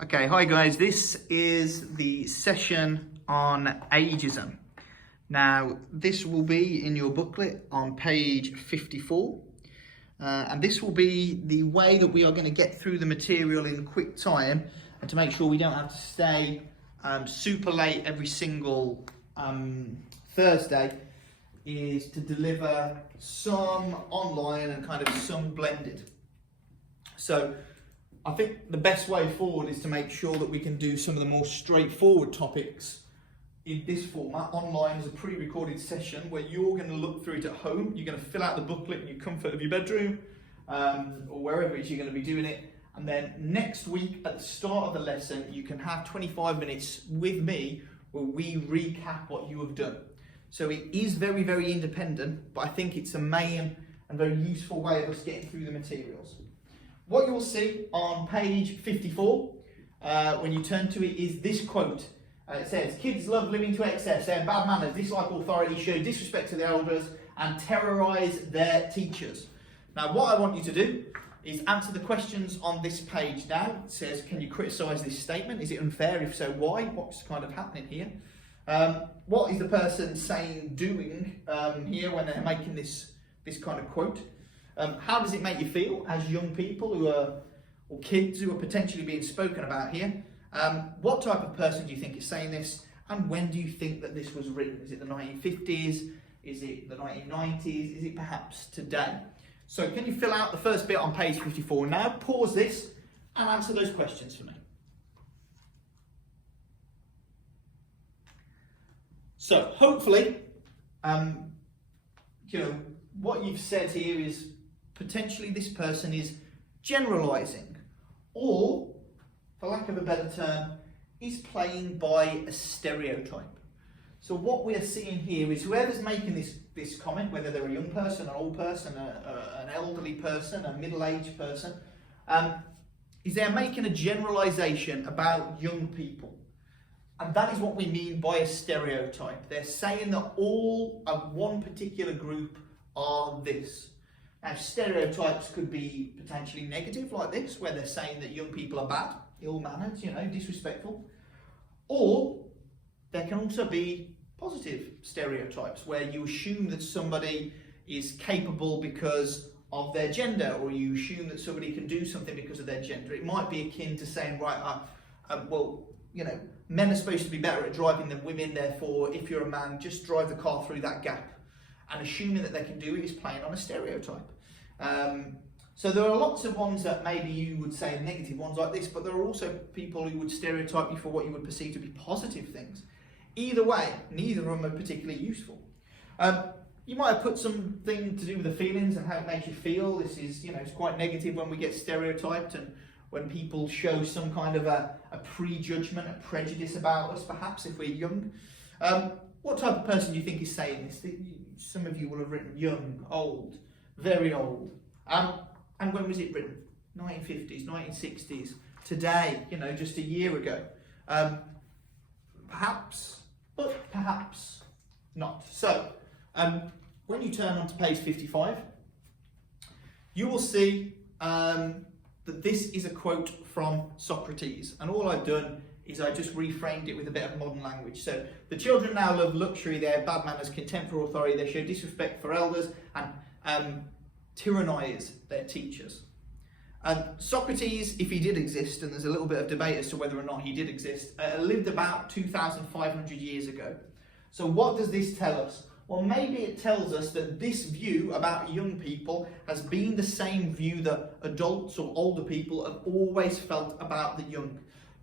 Okay, hi guys, this is the session on ageism. Now, this will be in your booklet on page 54, and this will be the way that we are going to get through the material in quick time and to make sure we don't have to stay super late every single Thursday, is to deliver some online and kind of some blended. So I think the best way forward is to make sure that we can do some of the more straightforward topics in this format. Online is a pre-recorded session where you're going to look through it at home. You're going to fill out the booklet in your comfort of your bedroom or wherever it is you're going to be doing it. And then next week at the start of the lesson, you can have 25 minutes with me where we recap what you have done. So it is very, very independent, but I think it's a main and very useful way of us getting through the materials. What you'll see on page 54, when you turn to it, is this quote. It says, "Kids love living to excess, they have bad manners, dislike authority, show disrespect to the elders, and terrorise their teachers." Now, what I want you to do is answer the questions on this page now. It says, can you criticise this statement? Is it unfair? If so, why? What's kind of happening here? What is the person saying, doing here when they're making this kind of quote? How does it make you feel as young people or kids who are potentially being spoken about here? What type of person do you think is saying this? And when do you think that this was written? Is it the 1950s? Is it the 1990s? Is it perhaps today? So can you fill out the first bit on page 54 now? Pause this and answer those questions for me. So hopefully, what you've said here is potentially this person is generalising, or, for lack of a better term, is playing by a stereotype. So what we are seeing here is whoever's making this comment, whether they're a young person, an old person, an elderly person, a middle-aged person, is they're making a generalisation about young people. And that is what we mean by a stereotype. They're saying that all of one particular group are this. Now, stereotypes could be potentially negative, like this, where they're saying that young people are bad, ill-mannered, disrespectful. Or there can also be positive stereotypes, where you assume that somebody is capable because of their gender, or you assume that somebody can do something because of their gender. It might be akin to saying, men are supposed to be better at driving than women, therefore, if you're a man, just drive the car through that gap. And assuming that they can do it is playing on a stereotype. So there are lots of ones that maybe you would say negative ones like this, but there are also people who would stereotype you for what you would perceive to be positive things. Either way, neither of them are particularly useful. You might have put something to do with the feelings and how it makes you feel. This is, it's quite negative when we get stereotyped and when people show some kind of a prejudgment, a prejudice about us, perhaps if we're young. What type of person do you think is saying this? Some of you will have written young, old, very old. And when was it written? 1950s, 1960s, today, just a year ago. Perhaps, but perhaps not. So, when you turn onto page 55, you will see that this is a quote from Socrates. And all I've done is I just reframed it with a bit of modern language. So, the children now love luxury, they have bad manners, contempt for authority, they show disrespect for elders, and tyrannise their teachers. Socrates, if he did exist, and there's a little bit of debate as to whether or not he did exist, lived about 2,500 years ago. So what does this tell us? Well, maybe it tells us that this view about young people has been the same view that adults or older people have always felt about the young.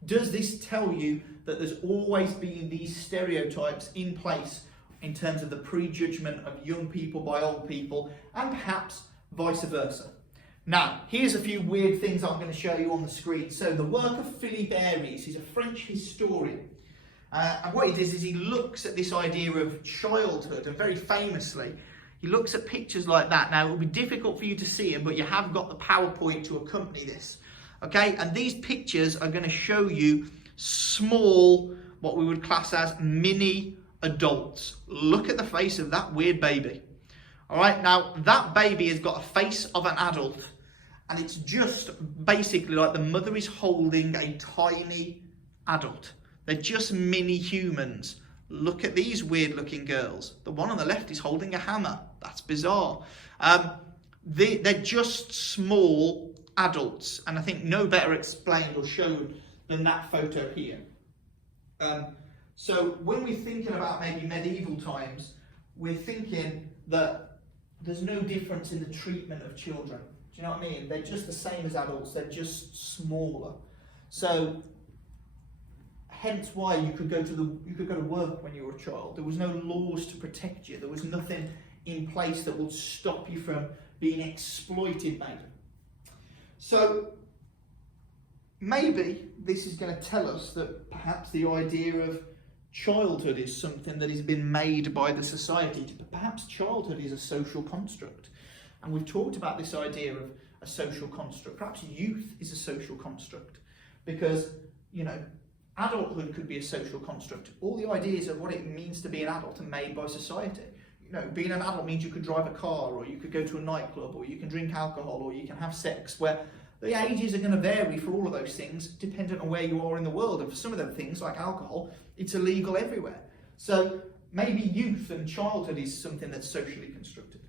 Does this tell you that there's always been these stereotypes in place in terms of the prejudgment of young people by old people, and perhaps vice versa? Now, here's a few weird things I'm going to show you on the screen. So the work of Philippe Aries, he's a French historian. And what he does is he looks at this idea of childhood, and very famously, he looks at pictures like that. Now, it will be difficult for you to see them, but you have got the PowerPoint to accompany this. Okay, and these pictures are going to show you small, what we would class as mini adults. Look at the face of that weird baby. All right, now that baby has got a face of an adult, And it's just basically like the mother is holding a tiny adult. They're just mini humans. Look at these weird looking girls. The one on the left is holding a hammer. That's bizarre. They're just small adults, and I think no better explained or shown than that photo here. So when we're thinking about maybe medieval times, we're thinking that there's no difference in the treatment of children. Do you know what I mean? They're just the same as adults, they're just smaller. So hence why you could go to work when you were a child. There was no laws to protect you. There was nothing in place that would stop you from being exploited, maybe. So maybe this is going to tell us that perhaps the idea of childhood is something that has been made by the society. But perhaps childhood is a social construct. And we've talked about this idea of a social construct. Perhaps youth is a social construct. Because, you know, adulthood could be a social construct. All the ideas of what it means to be an adult are made by society. You know, being an adult means you could drive a car, or you could go to a nightclub, or you can drink alcohol, or you can have sex, where the ages are going to vary for all of those things, dependent on where you are in the world. And for some of them things, like alcohol, it's illegal everywhere. So maybe youth and childhood is something that's socially constructed.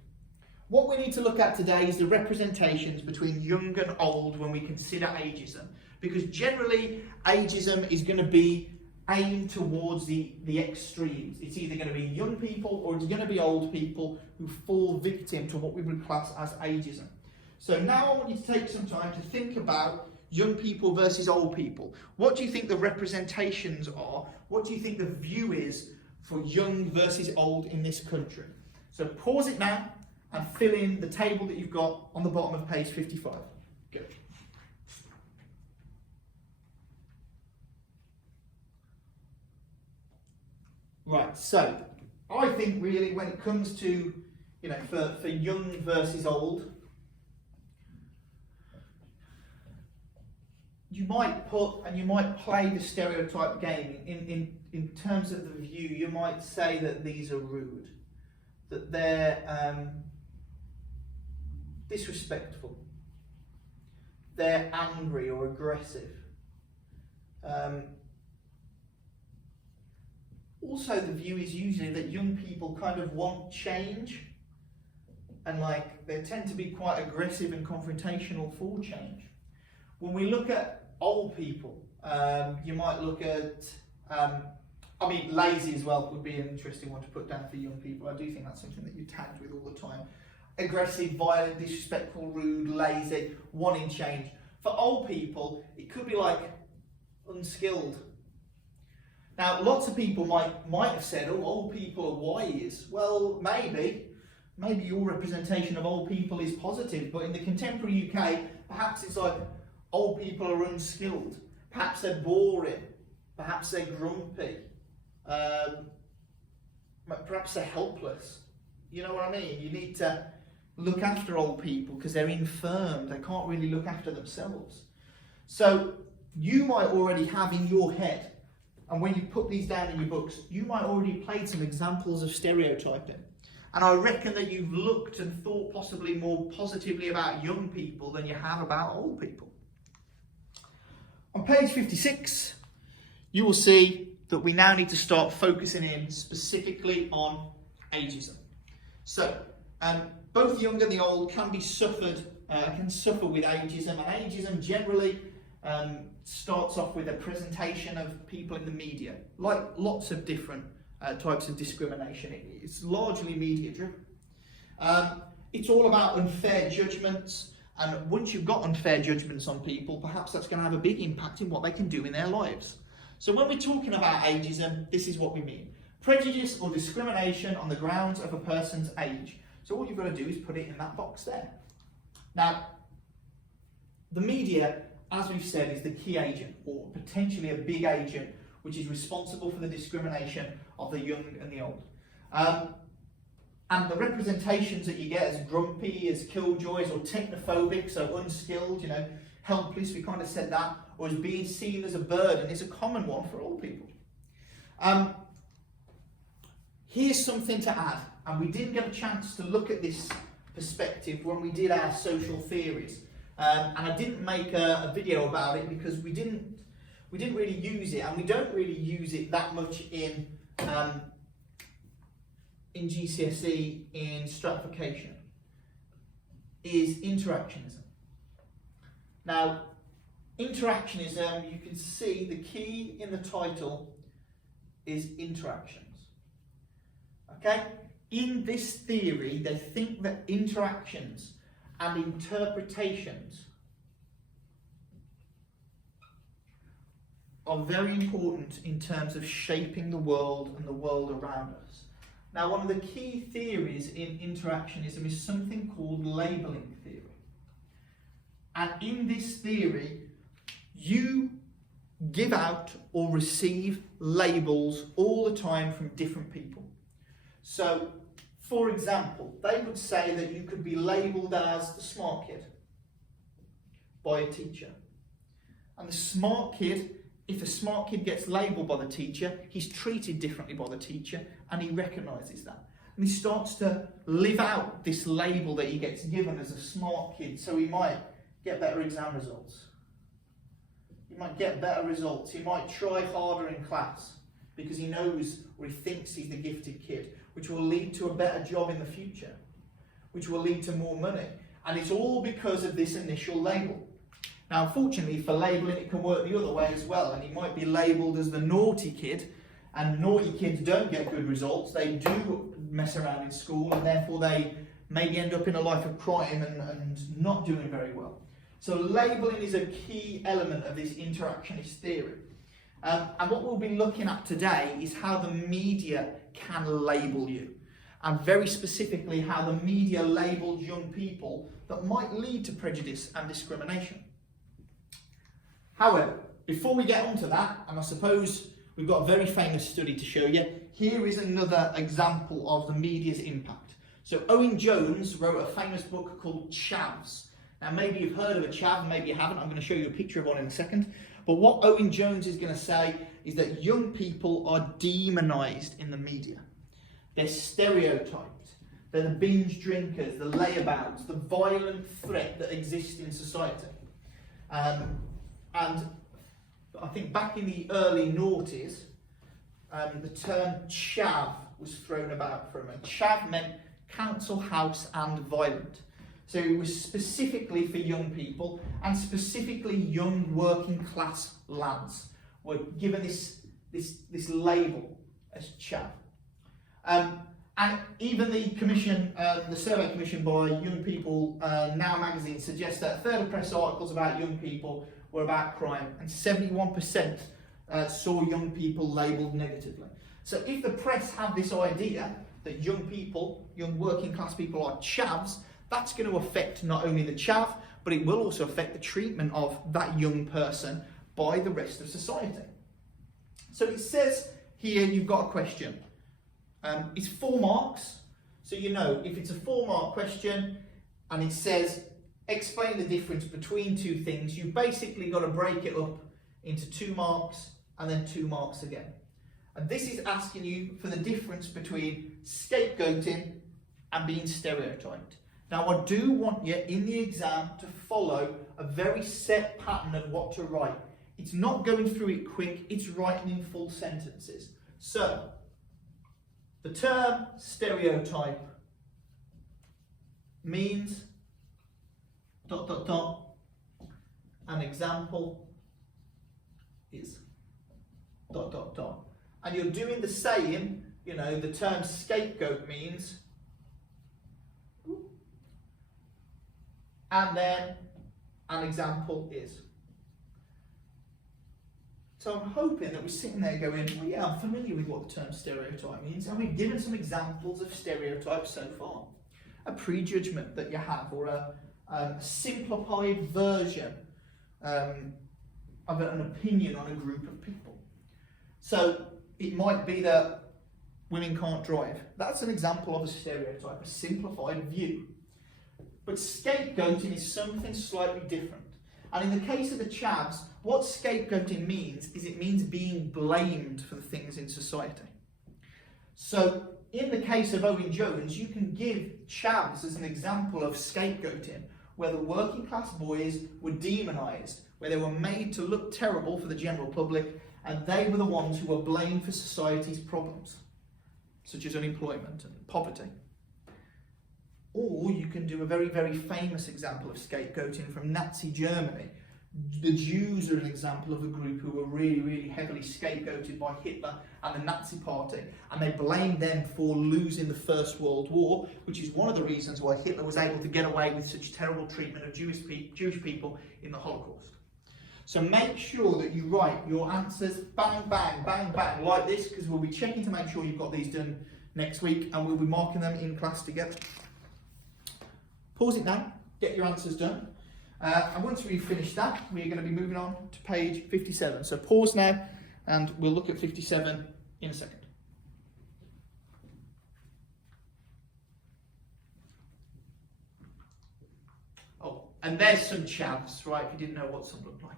What we need to look at today is the representations between young and old when we consider ageism. Because generally, ageism is going to be aimed towards the extremes. It's either going to be young people or it's going to be old people who fall victim to what we would class as ageism. So now I want you to take some time to think about young people versus old people. What do you think the representations are? What do you think the view is for young versus old in this country? So pause it now and fill in the table that you've got on the bottom of page 55. Good. Right, so I think really when it comes to, you know, for young versus old, you might put and you might play the stereotype game in terms of the view. You might say that these are rude, that they're disrespectful, they're angry or aggressive. Also, the view is usually that young people kind of want change, and like they tend to be quite aggressive and confrontational for change. When we look at old people, you might look at, I mean, lazy as well would be an interesting one to put down for young people. I do think that's something that you're tagged with all the time. Aggressive, violent, disrespectful, rude, lazy, wanting change. For old people, it could be like unskilled. Now, lots of people might have said, oh, old people are wise. Well, maybe your representation of old people is positive, but in the contemporary UK, perhaps it's like old people are unskilled. Perhaps they're boring. Perhaps they're grumpy. Perhaps they're helpless. You know what I mean? You need to look after old people because they're infirm. They can't really look after themselves. So you might already have in your head, and when you put these down in your books, you might already played some examples of stereotyping. And I reckon that you've looked and thought possibly more positively about young people than you have about old people. On page 56, you will see that we now need to start focusing in specifically on ageism. So, both the young and the old can suffer with ageism, and ageism generally starts off with a presentation of people in the media, like lots of different types of discrimination. It's largely media driven. It's all about unfair judgments, and once you've got unfair judgments on people, perhaps that's going to have a big impact in what they can do in their lives. So when we're talking about ageism, this is what we mean. Prejudice or discrimination on the grounds of a person's age. So all you've got to do is put it in that box there. Now, the media, as we've said, is the key agent, or potentially a big agent, which is responsible for the discrimination of the young and the old. And the representations that you get as grumpy, as killjoys, or technophobic, so unskilled, you know, helpless, we kind of said that, or as being seen as a burden is a common one for all people. Here's something to add, and we didn't get a chance to look at this perspective when we did our social theories. and I didn't make a video about it because we didn't really use it, and we don't really use it that much in GCSE in stratification, is interactionism. Now, interactionism, you can see the key in the title is interactions. Okay? In this theory, they think that interactions and interpretations are very important in terms of shaping the world and the world around us. Now, one of the key theories in interactionism is something called labelling theory. And in this theory, you give out or receive labels all the time from different people. So, for example, they would say that you could be labelled as the smart kid by a teacher. And the smart kid, if a smart kid gets labelled by the teacher, he's treated differently by the teacher, and he recognises that. And he starts to live out this label that he gets given as a smart kid. So he might get better exam results. He might get better results. He might try harder in class because he knows or he thinks he's the gifted kid, which will lead to a better job in the future, which will lead to more money. And it's all because of this initial label. Now, unfortunately, for labelling, it can work the other way as well. And he might be labelled as the naughty kid, and naughty kids don't get good results. They do mess around in school, and therefore they maybe end up in a life of crime and not doing very well. So labelling is a key element of this interactionist theory. And what we'll be looking at today is how the media can label you. And very specifically, how the media labels young people that might lead to prejudice and discrimination. However, before we get onto that, and I suppose we've got a very famous study to show you, here is another example of the media's impact. So Owen Jones wrote a famous book called Chavs. Now maybe you've heard of a chav, maybe you haven't. I'm going to show you a picture of one in a second. But what Owen Jones is going to say is that young people are demonised in the media. They're stereotyped. They're the binge drinkers, the layabouts, the violent threat that exists in society. And I think back in the early noughties, the term chav was thrown about for a moment. Chav meant council house and violent. So it was specifically for young people, and specifically young working class lads were given this label as chav. And even the commission, the survey commission by Young People Now magazine suggests that a third of press articles about young people were about crime, and 71% saw young people labelled negatively. So if the press have this idea that young people, young working class people are chavs, that's going to affect not only the chav, but it will also affect the treatment of that young person by the rest of society. So it says here, you've got a question. It's 4 marks. So you know, if it's a 4-mark question and it says, explain the difference between two things, you've basically got to break it up into 2 marks and then 2 marks again. And this is asking you for the difference between scapegoating and being stereotyped. Now, I do want you in the exam to follow a very set pattern of what to write. It's not going through it quick, it's writing in full sentences. So, the term stereotype means ... An example is ... And you're doing the same, you know, the term scapegoat means ... And then an example is. So I'm hoping that we're sitting there going, well, yeah, I'm familiar with what the term stereotype means, and we've given some examples of stereotypes so far. A prejudgment that you have, or a simplified version of an opinion on a group of people. So it might be that women can't drive. That's an example of a stereotype, a simplified view. But scapegoating is something slightly different. And in the case of the Chavs, what scapegoating means is it means being blamed for the things in society. So in the case of Owen Jones, you can give Chavs as an example of scapegoating, where the working class boys were demonised, where they were made to look terrible for the general public, and they were the ones who were blamed for society's problems, such as unemployment and poverty. Or you can do a very, very famous example of scapegoating from Nazi Germany. The Jews are an example of a group who were really, really heavily scapegoated by Hitler and the Nazi Party, and they blamed them for losing the First World War, which is one of the reasons why Hitler was able to get away with such terrible treatment of Jewish people in the Holocaust. So make sure that you write your answers bang, bang, bang, bang, like this, because we'll be checking to make sure you've got these done next week, and we'll be marking them in class together. Pause it now, get your answers done. And once we've finished that, we're going to be moving on to page 57. So pause now, and we'll look at 57 in a second. Oh, and there's some chavs, right, if you didn't know what some looked like.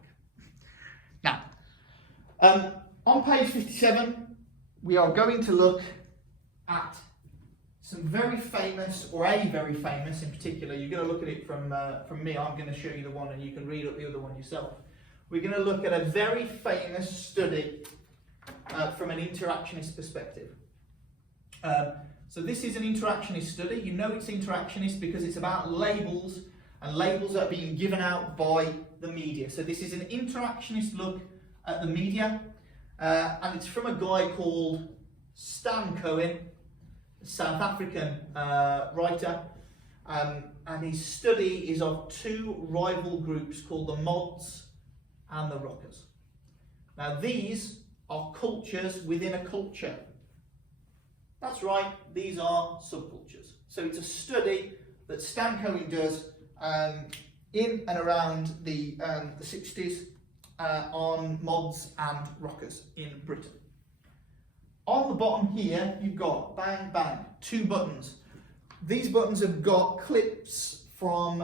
Now, on page 57, we are going to look at some very famous, or a very famous in particular. You're going to look at it from me. I'm going to show you the one and you can read up the other one yourself. We're going to look at a very famous study from an interactionist perspective. So this is an interactionist study. You know it's interactionist because it's about labels, and labels are being given out by the media. So this is an interactionist look at the media, and it's from a guy called Cohen, South African writer, and his study is of two rival groups called the mods and the rockers. Now these are cultures within a culture. That's right, these are subcultures. So it's a study that Cohen does in and around the 60s on mods and rockers in Britain. On the bottom here, you've got, bang, bang, two buttons. These buttons have got clips from,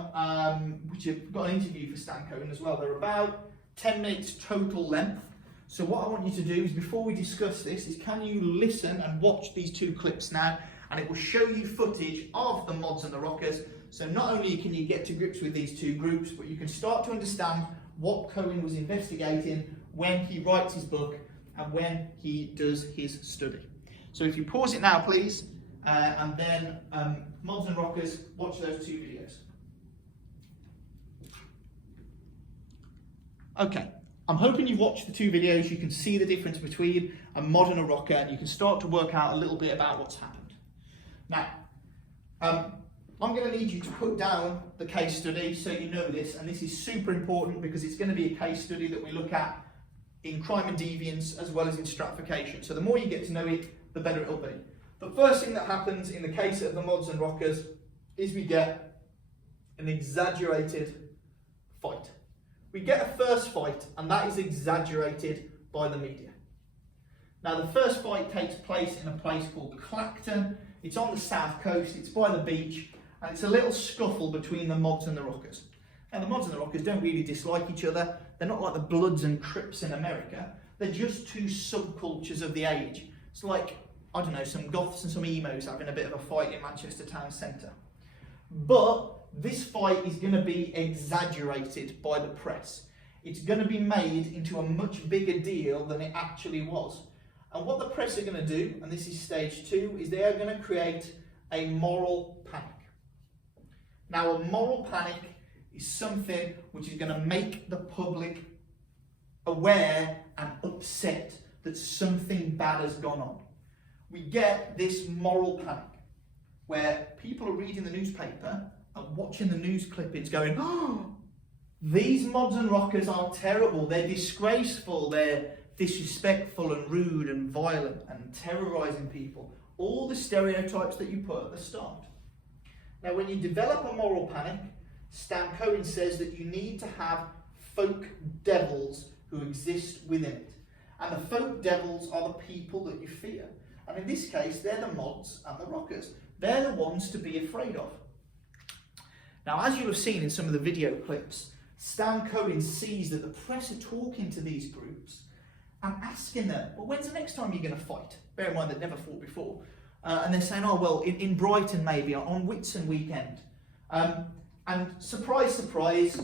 which have got an interview for Cohen as well. They're about 10 minutes total length. So what I want you to do is, before we discuss this, is can you listen and watch these two clips now, and it will show you footage of the mods and the rockers. So not only can you get to grips with these two groups, but you can start to understand what Cohen was investigating when he writes his book and when he does his study. So if you pause it now, please, and then mods and rockers, watch those two videos. Okay, I'm hoping you've watched the two videos. You can see the difference between a mod and a rocker, and you can start to work out a little bit about what's happened. Now, I'm going to need you to put down the case study so you know this, and this is super important because it's going to be a case study that we look at in crime and deviance as well as in stratification. So the more you get to know it, the better it'll be. The first thing that happens in the case of the mods and rockers is we get an exaggerated fight. We get a first fight, and that is exaggerated by the media. Now the first fight takes place in a place called Clacton. It's on the south coast, it's by the beach, and it's a little scuffle between the mods and the rockers. Now the mods and the rockers don't really dislike each other. They're not like the Bloods and Crips in America. They're just two subcultures of the age. It's like, I don't know, some goths and some emos having a bit of a fight in Manchester town centre. But this fight is going to be exaggerated by the press. It's going to be made into a much bigger deal than it actually was. And what the press are going to do, and this is stage 2, is they are going to create a moral panic. Now, a moral panic is something which is going to make the public aware and upset that something bad has gone on. We get this moral panic where people are reading the newspaper and watching the news clippings going, oh, these mods and rockers are terrible, they're disgraceful, they're disrespectful and rude and violent and terrorising people. All the stereotypes that you put at the start. Now, when you develop a moral panic, Cohen says that you need to have folk devils who exist within it. And the folk devils are the people that you fear. And in this case, they're the mods and the rockers. They're the ones to be afraid of. Now, as you'll have seen in some of the video clips, Cohen sees that the press are talking to these groups and asking them, well, when's the next time you're going to fight? Bear in mind they've never fought before. And they're saying, oh, well, in Brighton maybe, on Whitsun weekend. And surprise, surprise,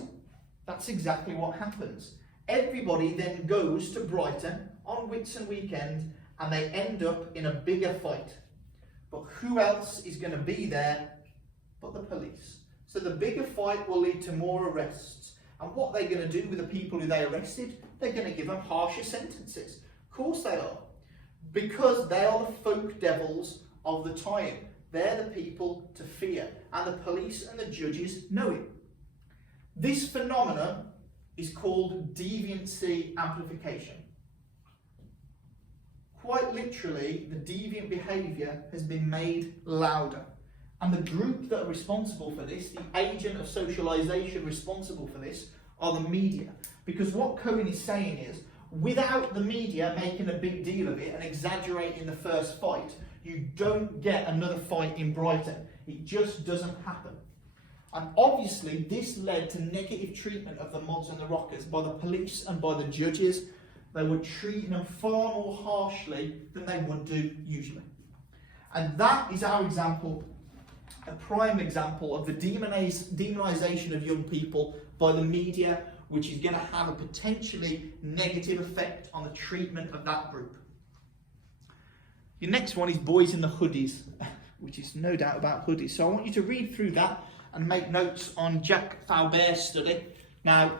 that's exactly what happens. Everybody then goes to Brighton on Whitsun weekend and they end up in a bigger fight. But who else is going to be there but the police? So the bigger fight will lead to more arrests. And what they're going to do with the people who they arrested, they're going to give them harsher sentences. Of course they are. Because they are the folk devils of the time. They're the people to fear. And the police and the judges know it. This phenomenon is called deviancy amplification. Quite literally, the deviant behaviour has been made louder. And the group that are responsible for this, the agent of socialisation responsible for this, are the media. Because what Cohen is saying is, without the media making a big deal of it and exaggerating the first fight, you don't get another fight in Brighton. It just doesn't happen. And obviously this led to negative treatment of the mods and the rockers by the police and by the judges. They were treating them far more harshly than they would do usually. And that is our example, a prime example of the demonisation of young people by the media, which is going to have a potentially negative effect on the treatment of that group. Your next one is boys in the hoodies, which is no doubt about hoodies. So I want you to read through that and make notes on Jack Faubert's study. Now,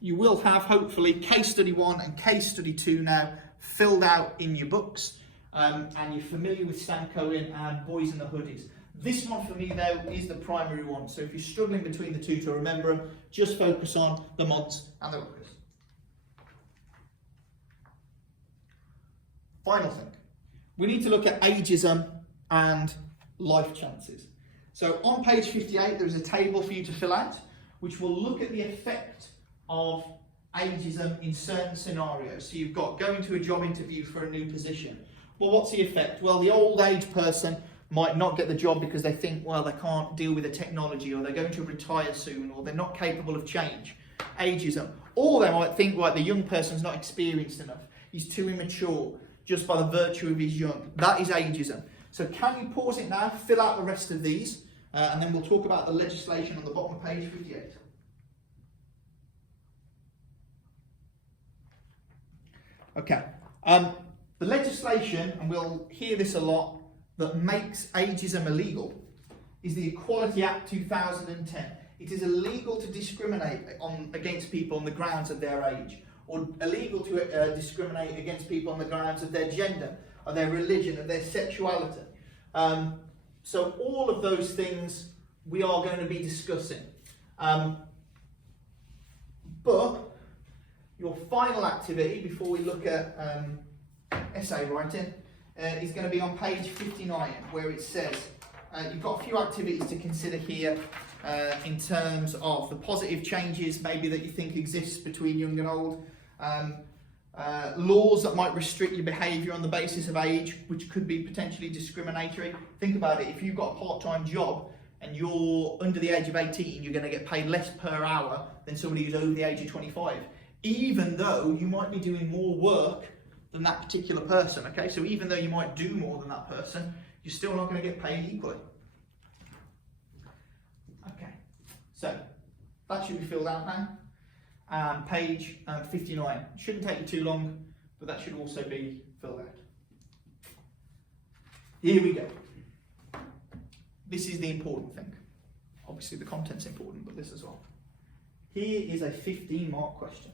you will have, hopefully, case study 1 and case study 2 now filled out in your books. And you're familiar with Sam Cohen and boys in the hoodies. This one for me, though, is the primary one. So if you're struggling between the two to remember them, just focus on the mods and the rockers. Final thing. We need to look at ageism and life chances. So on page 58, there is a table for you to fill out, which will look at the effect of ageism in certain scenarios. So you've got going to a job interview for a new position. Well, what's the effect? Well, the old age person might not get the job because they think, well, they can't deal with the technology, or they're going to retire soon, or they're not capable of change. Ageism. Or they might think, well, the young person's not experienced enough. He's too immature, just by the virtue of his young. That is ageism. So can you pause it now, fill out the rest of these, and then we'll talk about the legislation on the bottom of page 58. Okay. The legislation, and we'll hear this a lot, that makes ageism illegal is the Equality Act 2010. It is illegal to discriminate against people on the grounds of their age, or illegal to discriminate against people on the grounds of their gender, of their religion, of their sexuality. So all of those things we are going to be discussing. But your final activity before we look at essay writing is going to be on page 59, where it says you've got a few activities to consider here in terms of the positive changes maybe that you think exist between young and old, laws that might restrict your behaviour on the basis of age, which could be potentially discriminatory. Think about it, if you've got a part-time job and you're under the age of 18, you're going to get paid less per hour than somebody who's over the age of 25, even though you might be doing more work than that particular person, okay? So even though you might do more than that person, you're still not going to get paid equally. Okay, so that should be filled out now. Page 59. It shouldn't take you too long, but that should also be filled out. Here we go. This is the important thing. Obviously the content's important, but this as well. Here is a 15-mark question.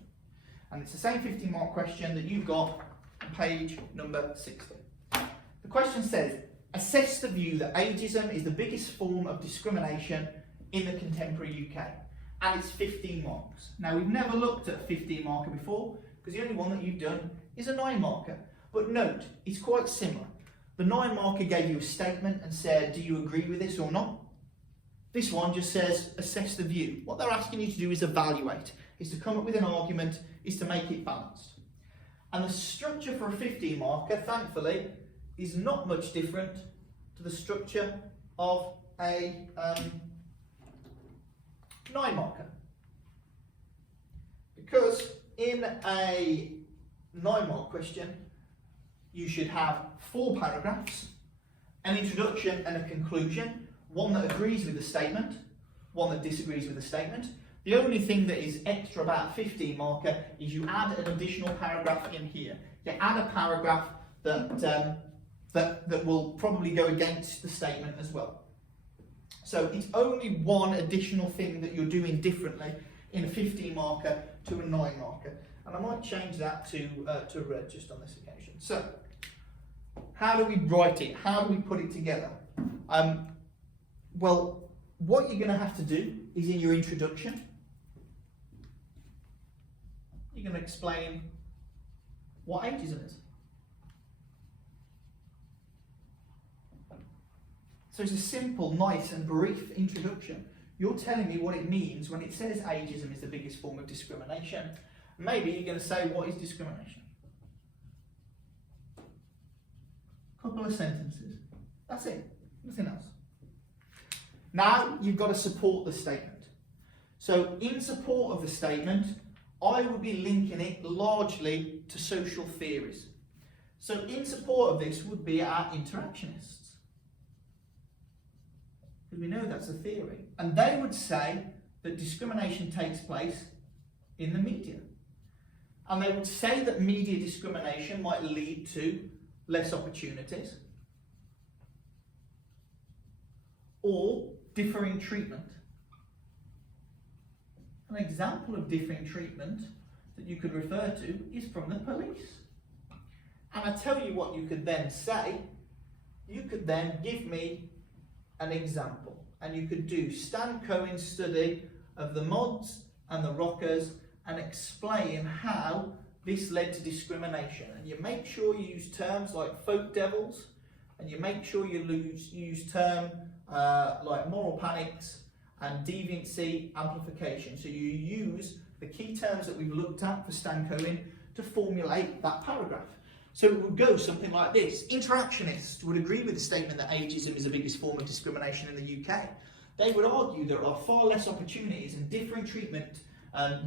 And it's the same 15-mark question that you've got on page number 60. The question says, assess the view that ageism is the biggest form of discrimination in the contemporary UK. And it's 15 marks. Now, we've never looked at a 15 marker before, because the only one that you've done is a 9 marker. But note, it's quite similar. The 9 marker gave you a statement and said, do you agree with this or not? This one just says, assess the view. What they're asking you to do is evaluate, is to come up with an argument, is to make it balanced. And the structure for a 15 marker, thankfully, is not much different to the structure of a 9 marker. Because in a 9 mark question, you should have 4 paragraphs, an introduction and a conclusion, one that agrees with the statement, one that disagrees with the statement. The only thing that is extra about a 15 marker is you add an additional paragraph in here. You add a paragraph that will probably go against the statement as well. So it's only one additional thing that you're doing differently in a 15 marker to a 9 marker. And I might change that to red just on this occasion. So, how do we write it? How do we put it together? Well, what you're going to have to do is in your introduction, you're going to explain what ageism is. So it's a simple, nice and brief introduction. You're telling me what it means when it says ageism is the biggest form of discrimination. Maybe you're going to say, what is discrimination? Couple of sentences. That's it. Nothing else. Now you've got to support the statement. So in support of the statement, I would be linking it largely to social theories. So in support of this would be our interactionists. Because we know that's a theory. And they would say that discrimination takes place in the media. And they would say that media discrimination might lead to less opportunities or differing treatment. An example of differing treatment that you could refer to is from the police. And I tell you what you could then say. You could then give me an example. And you could do Stan Cohen's study of the mods and the rockers and explain how this led to discrimination. And you make sure you use terms like folk devils, and you make sure you use terms like moral panics and deviancy amplification. So you use the key terms that we've looked at for Stan Cohen to formulate that paragraph. So it would go something like this. Interactionists would agree with the statement that ageism is the biggest form of discrimination in the UK. They would argue there are far less opportunities and differing treatment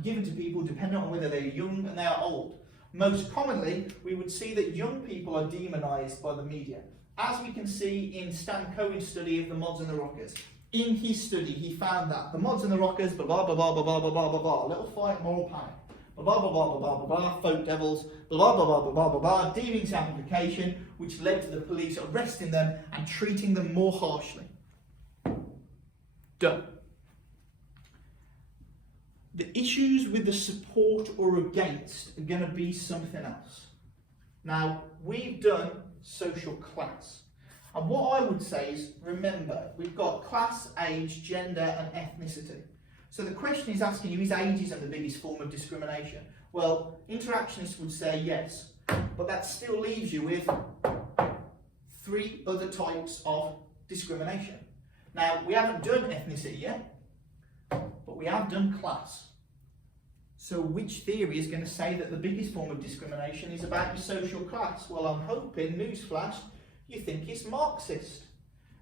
given to people depending on whether they're young and they are old. Most commonly, we would see that young people are demonised by the media. As we can see in Stan Cohen's study of the mods and the rockers. In his study, he found that the mods and the rockers, blah, blah, blah, blah, blah, blah, blah, blah, blah, little fight, moral panic, blah, blah, blah, blah, blah, blah, blah, folk devils, blah, blah, blah, blah, blah, blah, blah, deviance amplification, which led to the police arresting them and treating them more harshly. Done. The issues with the support or against are going to be something else. Now, we've done social class. And what I would say is, remember, we've got class, age, gender and ethnicity. So the question is asking you, is ageism the biggest form of discrimination? Well, interactionists would say yes, but that still leaves you with 3 other types of discrimination. Now, we haven't done ethnicity yet, but we have done class. So which theory is going to say that the biggest form of discrimination is about your social class? Well, I'm hoping, newsflash, you think it's Marxist.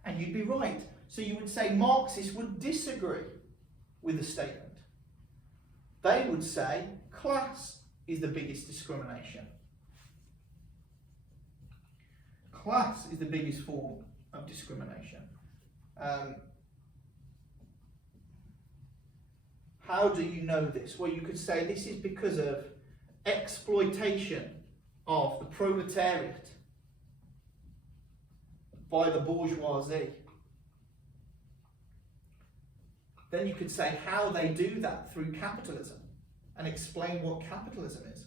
And you'd be right. So you would say Marxists would disagree with the statement. They would say class is the biggest discrimination. Class is the biggest form of discrimination. How do you know this? Well, you could say this is because of exploitation of the proletariat by the bourgeoisie. Then you could say how they do that through capitalism and explain what capitalism is.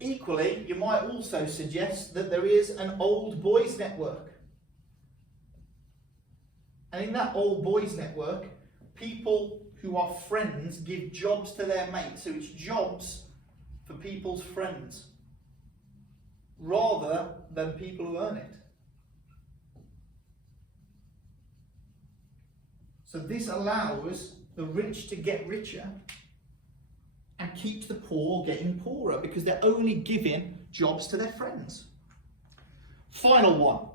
Equally, you might also suggest that there is an old boys network. And in that old boys network, people who are friends give jobs to their mates. So it's jobs for people's friends rather than people who earn it. So this allows the rich to get richer and keeps the poor getting poorer because they're only giving jobs to their friends. Final one,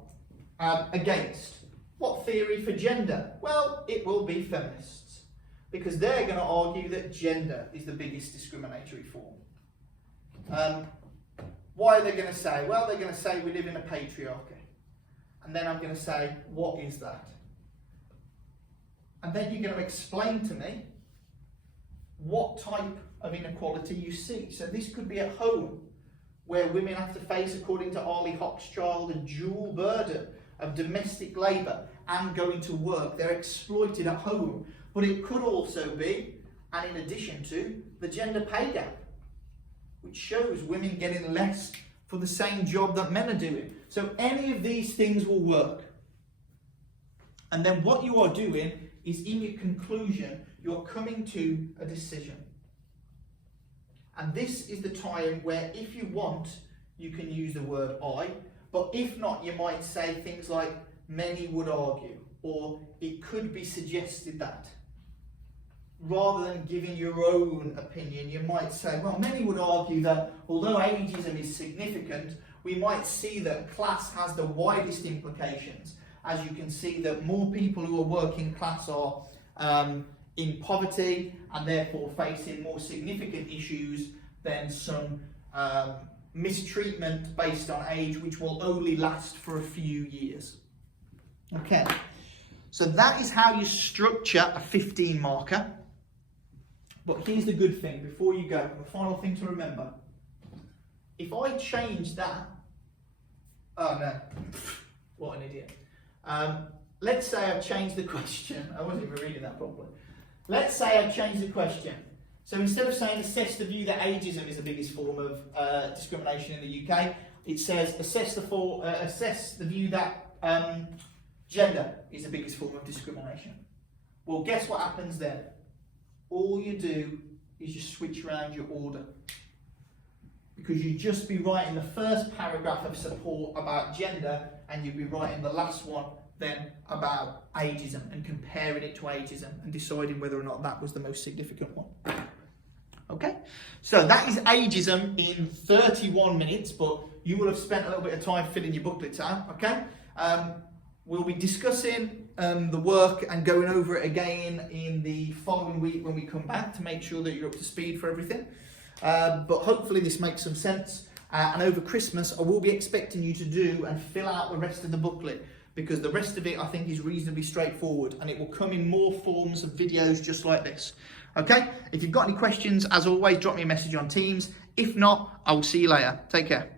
against. What theory for gender? Well, it will be feminists because they're going to argue that gender is the biggest discriminatory form. Why are they going to say? Well, they're going to say we live in a patriarchy. And then I'm going to say, what is that? and then you're going to explain to me what type of inequality you see. So this could be at home, where women have to face, according to Arlie Hochschild, a dual burden of domestic labour and going to work. They're exploited at home. But it could also be, and in addition to, the gender pay gap, which shows women getting less for the same job that men are doing. So any of these things will work. And then what you are doing is, in your conclusion, you're coming to a decision. And this is the time where, if you want, you can use the word I, but if not, you might say things like, many would argue, or it could be suggested that. Rather than giving your own opinion, you might say, well, many would argue that although ageism is significant, we might see that class has the widest implications. As you can see, that more people who are working class are in poverty and therefore facing more significant issues than some mistreatment based on age, which will only last for a few years. Okay, so that is how you structure a 15 marker. But here's the good thing, before you go, the final thing to remember. If I change that, oh no, what an idiot. Let's say I've changed the question. I wasn't even reading that properly. Let's say I've changed the question. So instead of saying assess the view that ageism is the biggest form of discrimination in the UK, it says assess the view that gender is the biggest form of discrimination. Well, guess what happens then? All you do is you switch around your order. Because you'd just be writing the first paragraph of support about gender, and you'd be writing the last one then about ageism and comparing it to ageism and deciding whether or not that was the most significant one. Okay, so that is ageism in 31 minutes, but you will have spent a little bit of time filling your booklets out, okay? We'll be discussing the work and going over it again in the following week when we come back to make sure that you're up to speed for everything. But hopefully this makes some sense. And over Christmas, I will be expecting you to do and fill out the rest of the booklet, because the rest of it I think is reasonably straightforward, and it will come in more forms of videos just like this. Okay, if you've got any questions, as always, drop me a message on Teams. If not, I will see you later. Take care.